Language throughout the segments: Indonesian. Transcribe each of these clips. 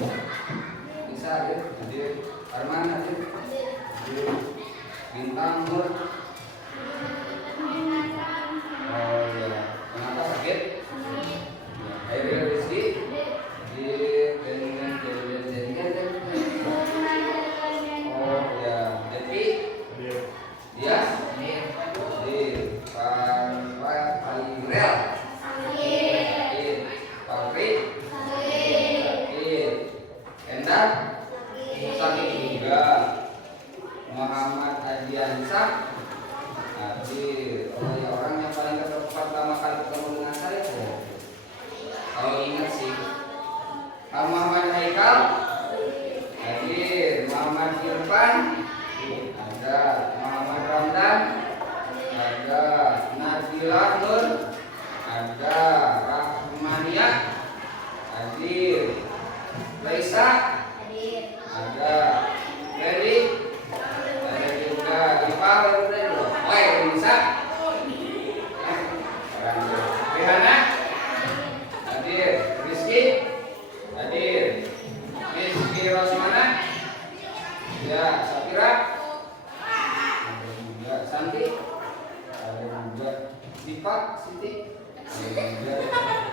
Bisa hadir, hadir. Arman hadir, hadir. Bintang Nur. Oh iya, kenapa sakit? Airil Rizky. Oh ya, Devi. Dia. Di Palirel. Pabrik. Endar. Sakit juga. Muhammad Adiansa. Hadir. Oh ya, orang yang paling pertama kali ketemu dengan saya. Kalau ingat sih, Muhammad Haikal. Hadir. Muhammad Irfan. Ada. Muhammad Ramdan. Ada. Nadila Nur. Ada. Rahmania. Hadir. Raisa. Ada. Leli. Ada juga Ipal. Woi, bisa. Rihana. Hadir. Rizky. Hadir. Rizky Rosmana. Ya, Safira. Ada juga Santi. Ada juga Dipa, Siti. Ada juga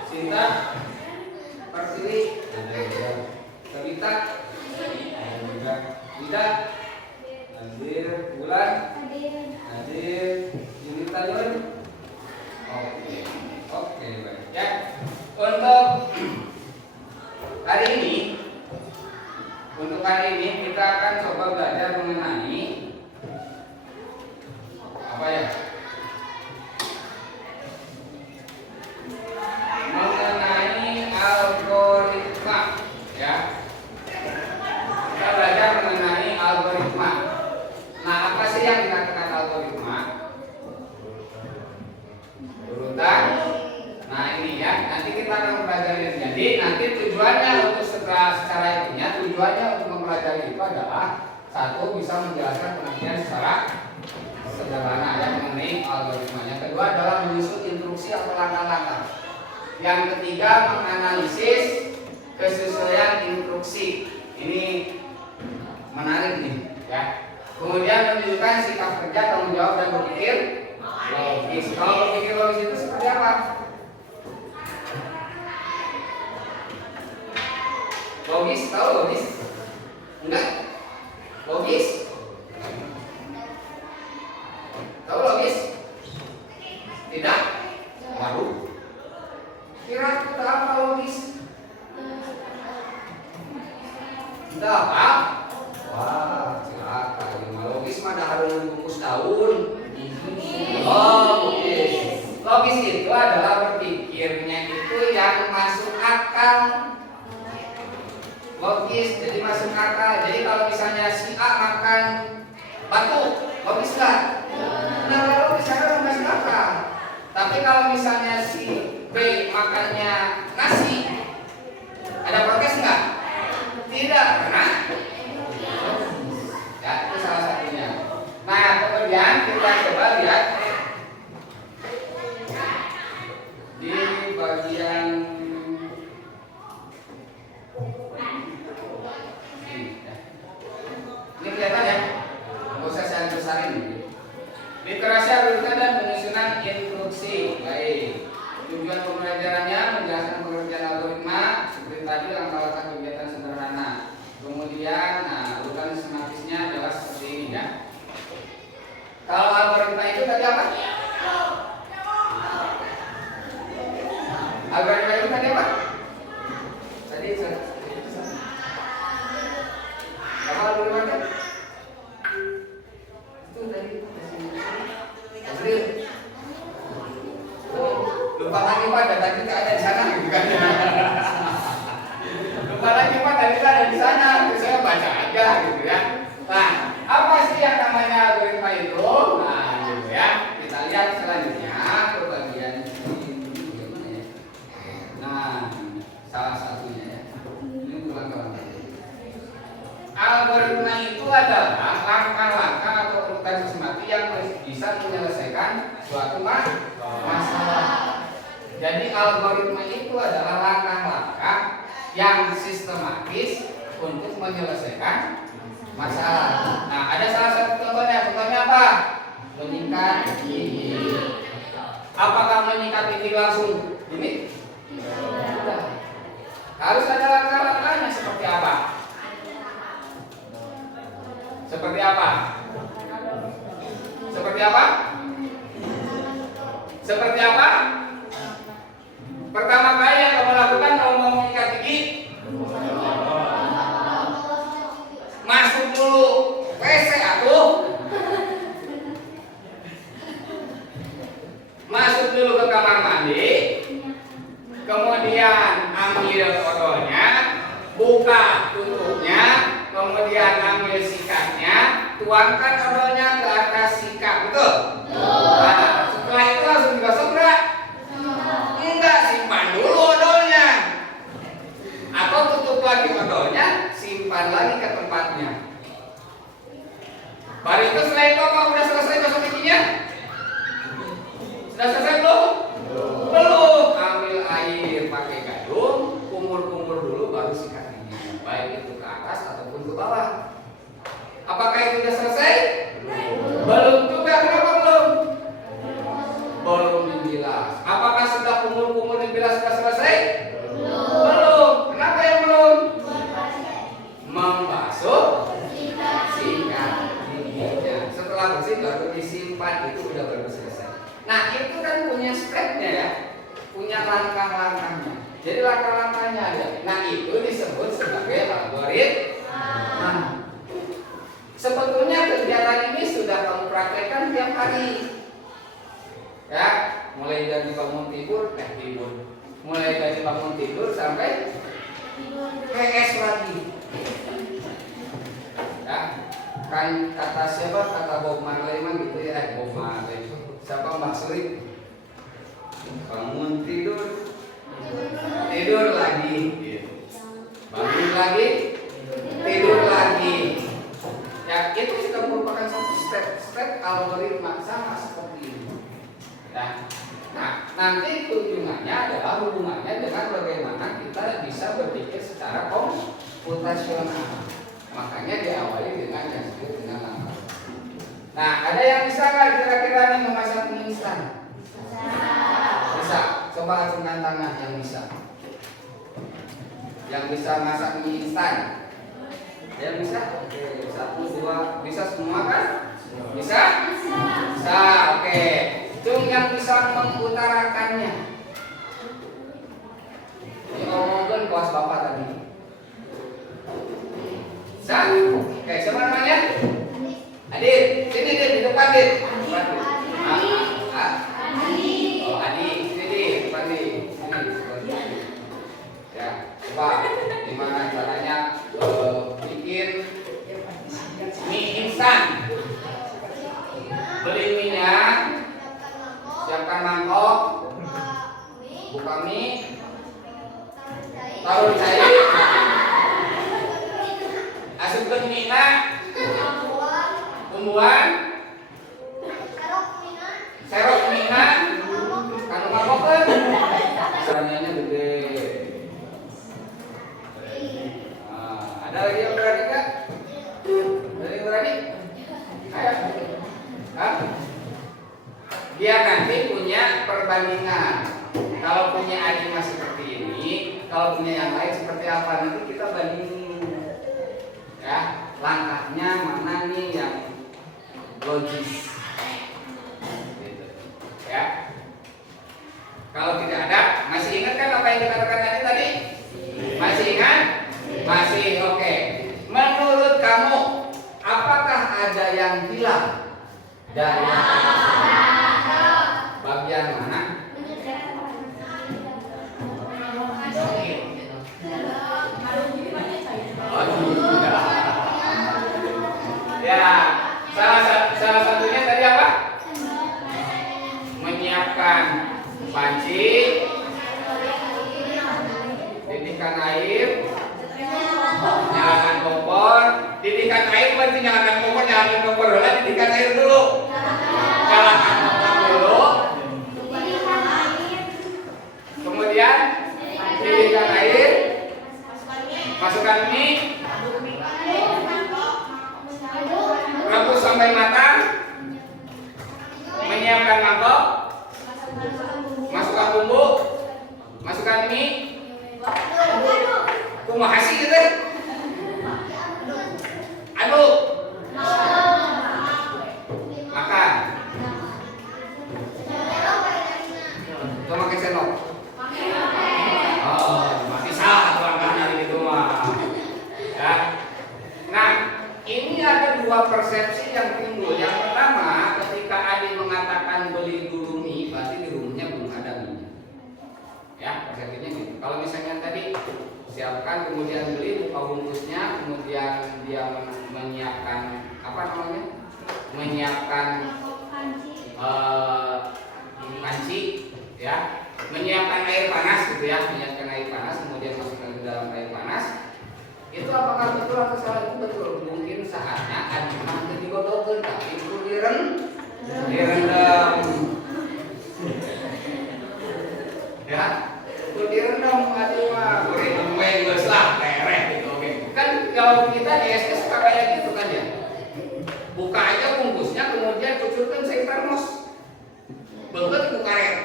Sinta. Persili. Ada juga Kevita. Ada juga Wida. Hadir. Bulan. Hadir. Junita Nur. Oke, baik ya. Untuk hari ini kita akan coba belajar mengenai apa ya? Mengenai algoritma, ya. Kita belajar mengenai algoritma. Nah, apa sih yang dikatakan algoritma? Urutan. Nah, ini ya. Nanti kita akan mempelajari. Jadi nanti tujuannya untuk secara itunya, tujuannya untuk mempelajari itu adalah satu, bisa menjelaskan pengertian secara sederhana ya mengenai algoritmanya. Kedua adalah menyusun instruksi atau langkah-langkah. Yang ketiga, menganalisis kesesuaian instruksi. Ini menarik nih ya. Kemudian menunjukkan sikap kerja, tanggung jawab dan berpikir logis. Kalau berpikir logis itu seperti apa? Logis, tahu logis? Enggak? Logis? Tahu logis? Tidak? Waduh. Kira-kira apa logis? Tidak apa? Wah, silakan. Logis mana harus bungkus daun? Oh, logis. Logis itu adalah berpikirnya itu yang masuk akal. Logis, jadi masuk akal. Jadi kalau misalnya si A makan batu, logis nggak? Nah, kalau misalnya masuk akal. Tapi kalau misalnya si B makannya nasi, ada protes nggak? Tidak, karena ya itu salah satunya. Nah, kemudian kita coba lihat di bagian ini kelihatan ya, nggak usah saya besarin. Literasi algoritma dan penyusunan instruksi. Baik. Tujuan pembelajarannya menjelaskan pengertian algoritma seperti tadi, langkah-langkah kegiatan sederhana. Kemudian, nah, urutan sintaktisnya adalah seperti ini ya. Kalau algoritma itu tadi apa? Algoritma itu tadi apa? Tadi apa algoritma? Itu tadi Azril. Lupa lagi Pak, tadi nggak ada di sana gitu kan? Lupa lagi Pak, tadi nggak ada di sana. Saya baca aja gitu ya. Nah, apa sih yang namanya algoritma itu? Nah, gitu ya. Kita lihat selanjutnya ke bagian gimana ya? Nah, salah satunya ya. Ini bukan kawan-kawan. Algoritma itu adalah langkah-langkah atau urutan sistematik yang bisa menyelesaikan suatu masalah. Jadi algoritma itu adalah langkah-langkah yang sistematis untuk menyelesaikan masalah. Nah, ada salah satu contohnya. Contohnya apa? Menyikat gigi. Apakah menyikat gigi langsung ini? Tidak. Harus ada langkah-langkahnya seperti apa? Seperti apa? Seperti apa? Seperti apa? Pertama kali yang kamu lakukan kalau mau menyikat gigi, masuk dulu WC atuh. Masuk dulu ke kamar mandi, kemudian ambil odolnya, buka tutupnya, kemudian ambil sikatnya, tuangkan odolnya ke atas sikat, betul? Nah, setelah itu langsung digosok enggak? Enggak, simpan dulu odolnya. Atau tutup lagi odolnya, simpan lagi ke tempatnya. Baru itu setelah itu kamu udah selesai gosok giginya? Sudah selesai belum? Belum. Ambil air pakai gayung, kumur-kumur dulu baru sikat gigi. Baik itu ke atas ataupun ke bawah. Apakah itu sudah selesai? Belum juga. Kenapa belum? Belum dibilas. Apakah sudah kumur-kumur dibilas sudah selesai? Belum. Kenapa yang belum? Membasuh sikat giginya. Setelah bersih baru disimpan, itu udah baru selesai. Nah, itu kan punya stepnya ya, punya langkah-langkahnya. Jadi langkah-langkahnya ada. Nah, itu disebut sebagai algoritma. Nah, sebetulnya kegiatan ini sudah kamu praktekkan tiap hari. Ya, mulai dari bangun tidur, mulai dari bangun tidur sampai PS lagi. Ya, kan kata siapa? Kata Bob Marley gitu ya, Bob Marley. Siapa Mbak Suri? Bangun tidur, tidur lagi, bangun lagi, tidur lagi. Ya, itu sudah merupakan satu step algoritma sama seperti ini. Ya. Nah, nanti tujuannya adalah hubungannya dengan bagaimana kita bisa berpikir secara komputasional. Makanya diawali dengan yang disebut dengan langkah. Nah, ada yang bisa nggak kira-kira nih memasak mie instan? Bisa. Coba acungkan tangan yang bisa. Yang bisa masak mie instan? Yang bisa? Oke, 1, 2, bisa semua kan? Bisa? Bisa. Oke. Cung yang bisa mengutarakannya. Ini ngomongin kelas bapak tadi. Bisa? Oke, siapa namanya? Adit, sini Dit, di depan Dit. Adi. Oh, Adi, sini Dit, depan Dit. Sini. Ya, coba gimana caranya bikin mie instan. Beli minyak, siapkan mangkok, buka mie, taruh cair, asupkan minyak, tumbuhan, serok minyak, kanu mangkok kan, caranya gede. Ada lagi yang berani nggak? Ada yang berani? Ayo. Hah? Dia nanti punya perbandingan. Kalau punya animasi seperti ini, kalau punya yang lain seperti apa, nanti kita bandingin. Ya, langkahnya mana nih yang logis? Gitu. Ya. Kalau tidak ada, masih ingat kan apa yang kita katakan tadi? Masih ingat? Masih. Oke. Menurut kamu, apakah ada yang hilang dari bagian mana? Ya, salah satunya tadi apa? Menyiapkan panci, didihkan air, nyalakan kompor. Didihkan air berarti nyalakan kompor dulu, didihkan air dulu. Nyalakan kompor dulu. Kemudian didihkan air. Masukkan mie. Rebus sampai matang. Menyiapkan mangkok. Masukkan bumbu. Masukkan mie. Kumaha sih gitu? Aduk. Makan. Itu pakai sendok. Oh, masih salah langkah dari itu mah. Ya. Nah, ini ada dua persepsi yang timbul. Yang pertama, ketika Adi mengatakan beli dulu mie, berarti di rumahnya belum ada mie. Ya, persepsinya gitu. Kalau misalnya tadi siapkan, kemudian beli, buka bungkusnya, kemudian dia menyiapkan apa namanya? Menyiapkan panci, ya, menyiapkan air panas gitu ya, menyiapkan air panas, kemudian masukkan ke dalam air panas. Itu apakah betul atau salah? Itu betul. Mungkin saatnya ada nanti digodokin, tapi itu direndam, ya, itu direndam aja mah, goreng geus lah, tereh gitu, oke. Kan kalau kita di SD suka kayak gitu kan ya, buka aja bungkusnya, kemudian kucurkan saya termos, bengket itu karet,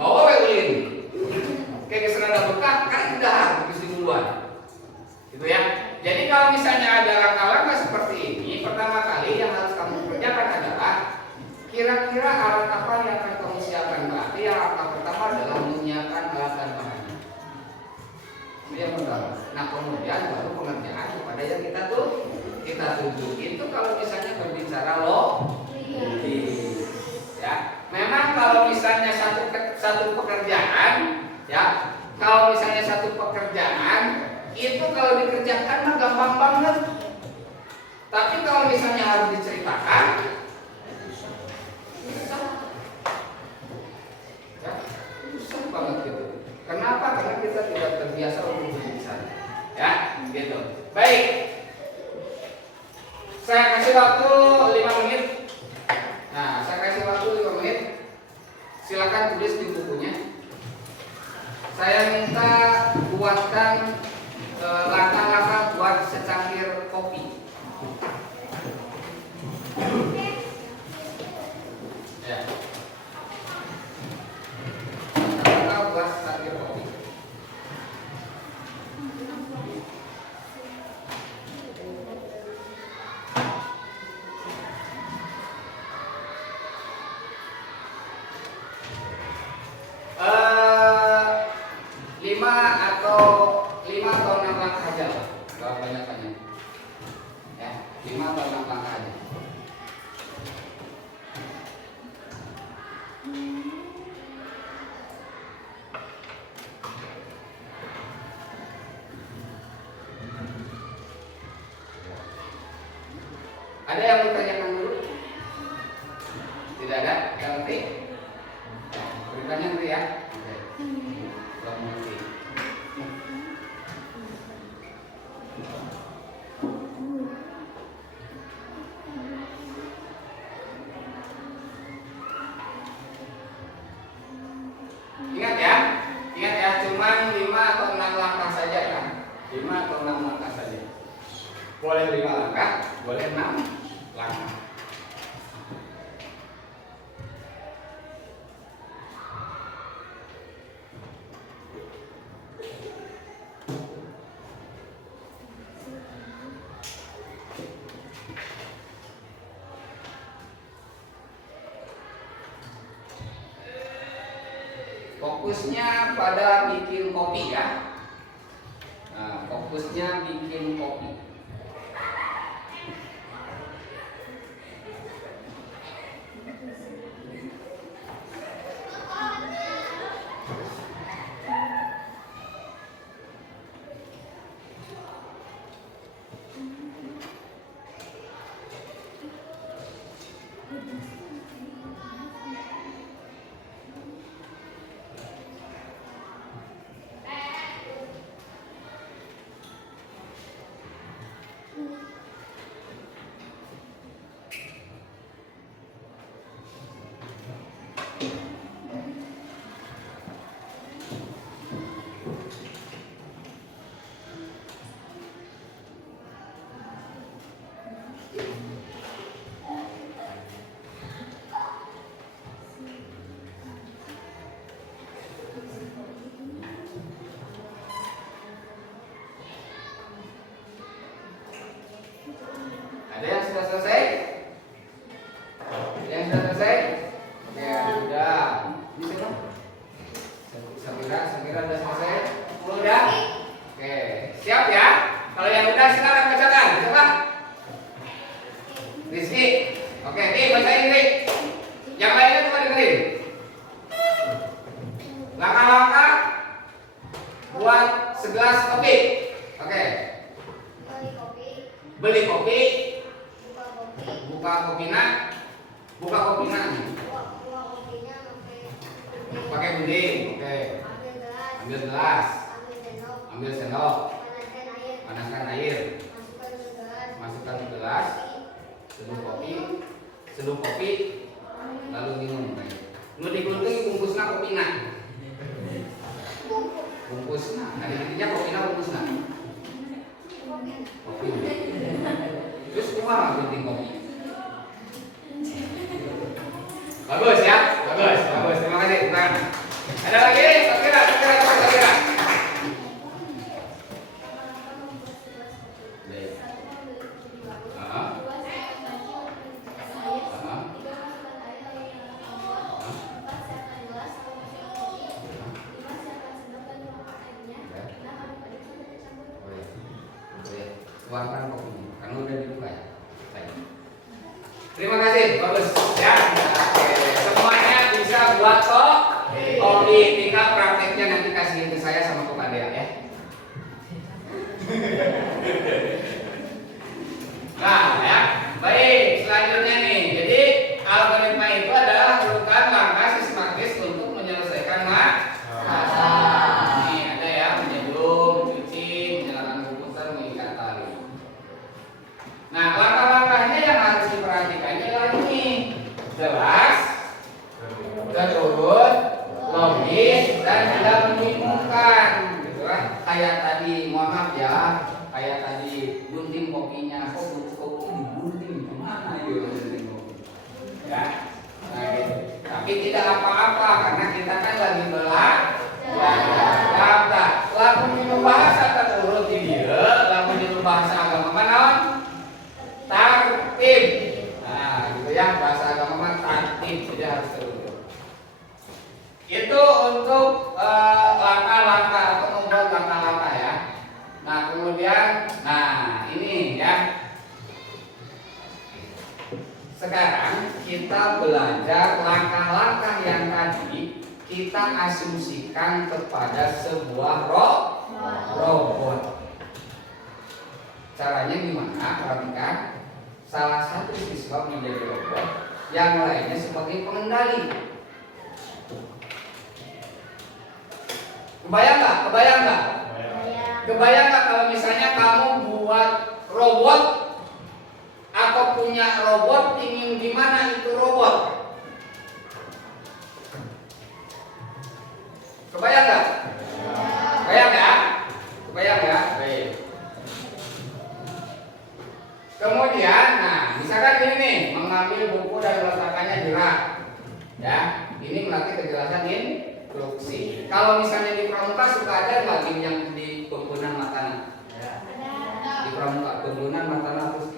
bawa ulin, kayak kesenada bekah, kan udah habis duluan. Gitu ya. Jadi kalau misalnya ada langkah-langkah seperti ini, pertama kali yang harus kamu kerjakan adalah kira-kira alat apa yang akan kamu siapkan. Berarti yang langkah pertama adalah menyiapkan alat dan bahannya. Yang pertama. Nah, kemudian baru pengerjaan kepada yang kita tuju. Itu kalau misalnya berbicara logis. Ya. Memang kalau misalnya satu pekerjaan, ya, kalau misalnya satu pekerjaan itu kalau dikerjakan mah gampang banget. Tapi kalau misalnya harus diceritakan, susah. Ya, susah banget gitu. Kenapa? Karena kita tidak terbiasa untuk berbicara. Ya, gitu. Baik. Saya kasih waktu 5 menit. Nah, saya kasih waktu 5 menit. Silakan tulis di bukunya. Saya minta buatkan langkah-langkah buat secangkir kopi. Ya. Langkah buat secangkir kopi. Lima atau 6 langkah aja, gak banyak-banyak. Ya, 5 atau 6 langkah aja. Ada yang mau tanyakan dulu? Tidak ada? Yang ngerti? Bertanya nanti ya. Belum ngerti. Ingat ya, cuman 5 atau 6 langkah saja kan? 5 atau 6 langkah saja. Boleh 5 langkah, boleh 6 langkah. Fokusnya pada bikin kopi ya. Nah, fokusnya bikin kopi. Beli kopi, Buka kopi. buka kopina, buka kopina. Buka kopinya Pakai gunting, oke. Ambil gelas. Ambil gelas, Ambil sendok. ambil sendok, Panaskan air. panaskan air, Masukkan ke gelas. masukkan ke gelas, seduh kopi, lalu minum. Nu digunting bungkusna kopina. Bungkusna, nah intinya kopina bungkusna. Kopi. Terus kumaha gunting kopi? Bagus ya, bagus, bagus. Terima kasih. Nah, ada lagi? Kira. Tuangkan kopinya, karena udah dibuka ya. Baik. Terima kasih, bagus ya. Oke. Semuanya bisa buat kopi. Tinggal prakteknya nanti kasihin ke saya sama ke Pak Dea ya. Nah ya, baik. Selanjutnya nih, jadi algoritma itu adalah urutan langkah sistematis untuk menyelesaikan masalah. Nih ada ya, menyeduh, mencuci, menyalakan komputer, mengikat tali. Nah, langkah-langkahnya yang harus diperhatikannya adalah ini: jelas, terurut, logis, dan tidak membingungkan. Gitu kan? Kayak tadi, mohon maaf ya, kayak tadi gunting kopinya, kok kopi digunting kemana ya gunting kopi? Ya, nah gitu. Tapi tidak apa-apa karena kita kan lagi belajar. Lalu minum bahasa terurut ini, lalu minum bahasa agama mana? Tartib. Nah, gitu ya, bahasa agama tartib, jadi harus terurut. Itu untuk langkah-langkah atau membuat langkah-langkah ya. Nah, kemudian, nah ini ya. Sekarang kita belajar langkah-langkah yang tadi kita asumsikan kepada sebuah robot. Caranya gimana? Perhatikan. Salah satu siswa menjadi robot, yang lainnya sebagai pengendali. Kebayang nggak? Kebayang nggak kalau misalnya kamu buat robot atau punya robot, ingin gimana itu robot? Kebayang nggak? Kebayang ya? Baik. Kemudian, nah, misalkan ini nih, mengambil buku dan meletakkannya di rak, ya, ini melatih kejelasan instruksi. Kalau misalnya di pramuka suka ada nggak game yang di pembunuhan makanan? Di pramuka pembunuhan makanan terus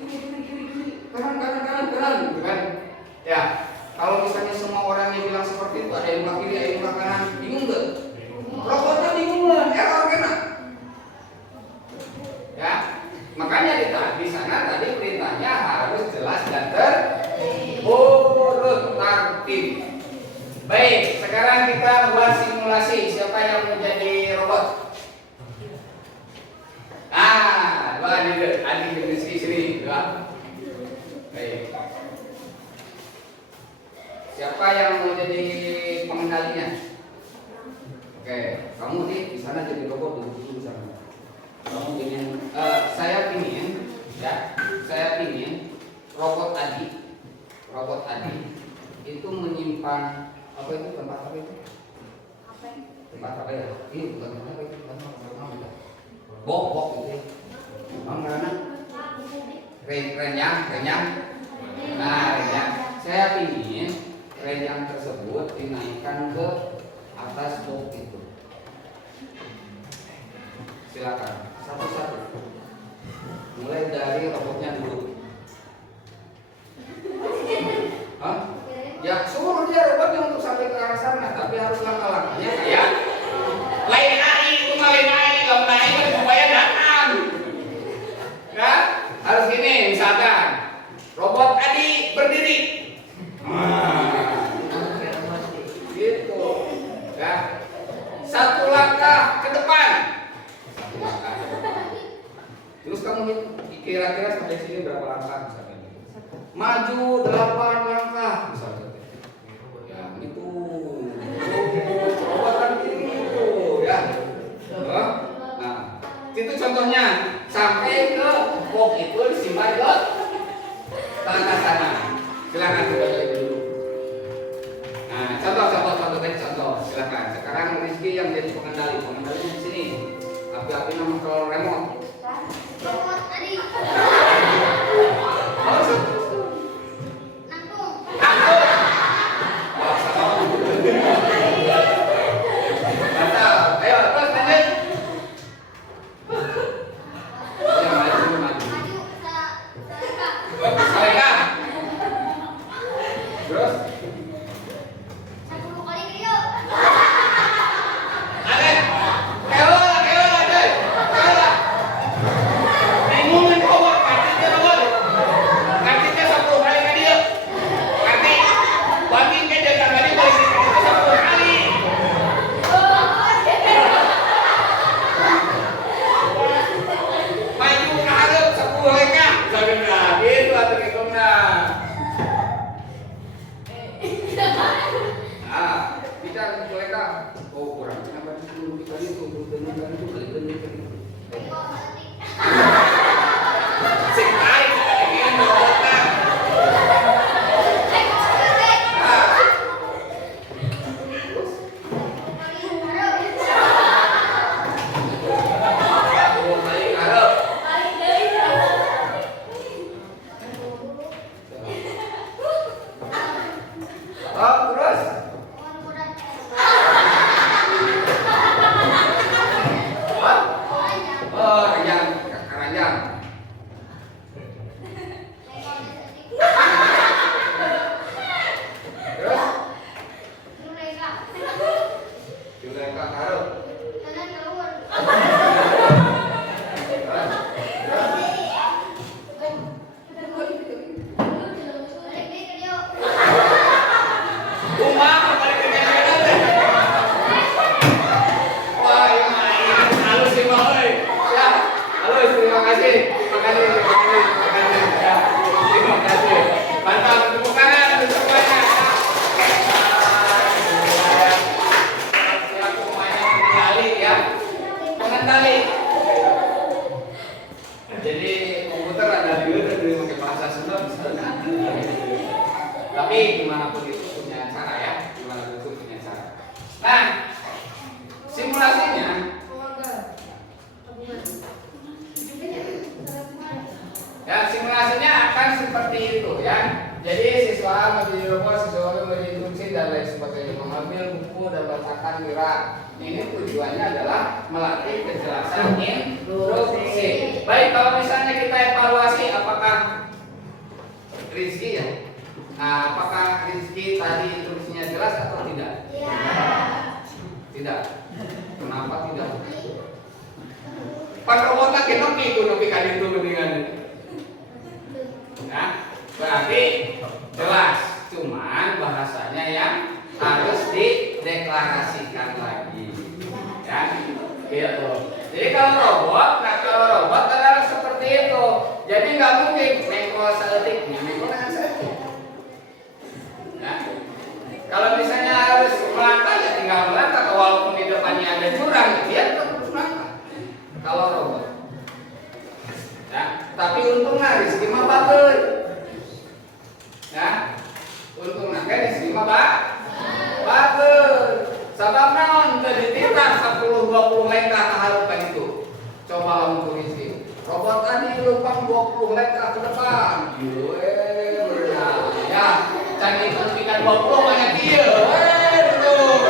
kanan, gitu kan? Ya, kalau misalnya semua orang yang bilang seperti itu, ada yang bilang kiri, ada yang bilang kanan, bingung nggak? Robotnya bingung nggak? Error kena. Ya. Makanya di sana tadi perintahnya harus jelas dan terurut tertib. Baik, sekarang kita buat simulasi. Siapa yang menjadi robot? Dua adik di sini, dua. Baik. Siapa yang mau jadi pengendalinya? Oke, kamu di sana jadi robot dulu sana. Kamu ingin, saya pingin robot Adi itu menyimpan apa itu, tempat apa itu? Tempat apa ya? Ini bukan tempat apa itu, bok itu. Mana? Renyang. Nah, renyang. Saya pingin renyang tersebut dinaikkan ke atas bok itu. Silakan. Satu-satu. Mulai dari robotnya dulu. Hah? Ya, suruh dia robotnya untuk sampai ke arah sana, tapi harus langkah-langkahnya kayak lain AI itu mah lain AI, kalau naik kan supaya datang. Ya, harus gini misalkan. Robot Adi berdiri. Gitu. Ya. Satu langkah ke depan. Terus kamu kira-kira sampai sini berapa langkah misalnya? Maju 8 langkah misalnya. Ya itu. Coba kan itu ya. Nah, itu contohnya sampai ke box itu disimpan ke tengah sana. Silakan kita lihat dulu. Nah, contoh. Silakan. Sekarang Rizky yang jadi pengendali di sini. Api-api nama kalau remote. Robot tadi. Nangkung. Mantap. Ayo, terus lanjut. Ya, maju. Maju selangkah. Salika. Terus 10 kali kriuk. ada. Kelo. Bingungin kau kartunya nomor. Kartunya 10 kali kan dia. Kartu bagi ke jaga kali balik ke 10 kali. Maju ke harap 10 lengkah. Jangan gitu atau ketungna. Ah, kita lengkah. Oh, kurang. Kenapa dulu kita itu kali. Sing lain ada yang berkata. Oh, terus? Oh, keranjang. Terus? Juga yang harap. Rumah kembali ke Jakarta. Wah, ini halus sih Bang. Ya, halus. Terima kasih. Ya, terima kasih. Mantap, tepuk tangan untuk semuanya. Siap semuanya mengendali ya. Mengendali. Jadi komputer ada dari pakai bahasa Sunda bisa. Tapi gimana pun itu punya cara ya. Nah, simulasinya ya simulasinya akan seperti itu ya. Jadi siswa menjadi robot, siswa menjadi instruksi dan lain sebagainya, mengambil buku dan bacakan gerak. Ini tujuannya adalah melatih kejelasan instruksi. Baik, kalau misalnya kita evaluasi apakah Rizky ya? Nah, apakah Rizky tadi instruksinya jelas atau tidak? Tidak. Kenapa tidak? Pan robot lagi nopi kan itu mendingan. Nah, berarti jelas. Cuman bahasanya yang harus dideklarasikan lagi. Ya, gitu. Jadi kalau robot adalah seperti itu. Jadi nggak mungkin mengko seetik, mengko seetik. Ya. Kalau misalnya harus melangkah ya tinggal melangkah, walaupun di depannya ada jurang, dia tetap melangkah. Kalau robot, ya. Tapi untungnya Rizky mah bagus, ya. Untungnya Rizky mah bagus. Sabab naon jadi titan 10-20 langkah keharupan itu. Coba untuk Rizky. Robot tadi lupa 20 langkah ke depan. Ya. Canggih pendidikan 20 banyak dia. Betul.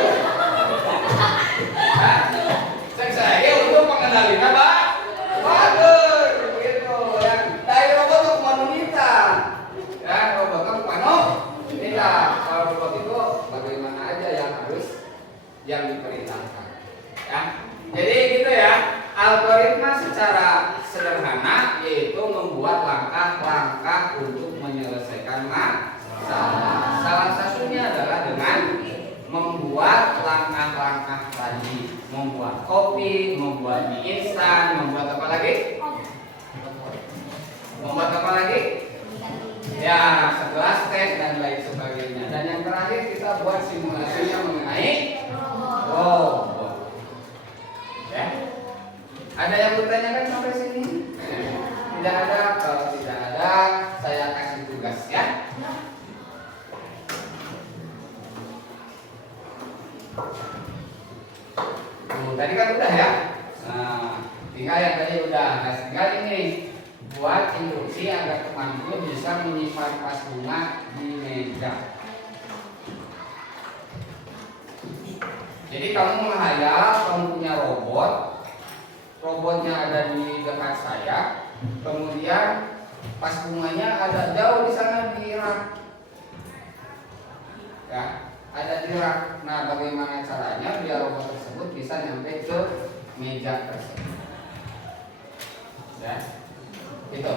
Saya untuk pengendalian apa? Bagus begitu ya. Dari robot ke wanita. Ya, robot ke wanita. Kalau robot itu bagaimana aja yang harus yang diperintahkan. Ya. Jadi gitu ya. Algoritma secara sederhana yaitu membuat langkah-langkah untuk menyelesaikan masalah. Salah satunya adalah dengan membuat langkah-langkah tadi, membuat kopi, membuat mie instan, membuat apa lagi? Ya, setelah tes dan lain sebagainya. Dan yang terakhir kita buat simulasinya mengenai robot. Ya. Ada yang bertanyakan sampai sini? Tidak ada. Kalau tidak ada, saya kasih tugas ya. Tadi kan udah ya. Nah, tinggal yang tadi udah. Nah, tinggal ini buat instruksi agar temanku bisa menyimpan pas bunga di meja. Jadi kamu menghayal kamu punya robot, robotnya ada di dekat saya, kemudian pas bunganya ada jauh di sana di rak, ya, ada di rak. Nah, bagaimana caranya biar robot tersebut bisa nyampe ke meja tersebut? Ya. Itu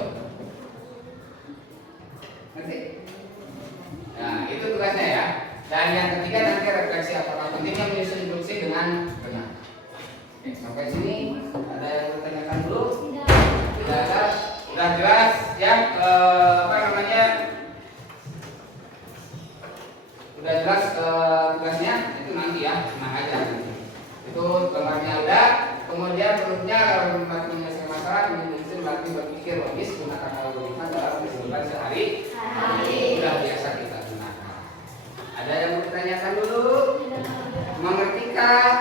nanti, nah itu tugasnya ya. Dan yang ketiga nanti refleksi apakah pentingnya menyusun instruksi dengan benar. Oke, sampai sini ada yang bertanyakan dulu? Tidak ada, sudah jelas ya. Apa namanya? Sudah jelas tugasnya itu nanti ya, tenang aja. Itu gambarnya udah. Kemudian berikutnya kalau membantu menyelesaikan masalah ini berarti berpikir logis gunakan algoritma dalam kehidupan sehari-hari. Sudah biasa kita gunakan. Ada yang bertanyakan dulu? Mengerti kah?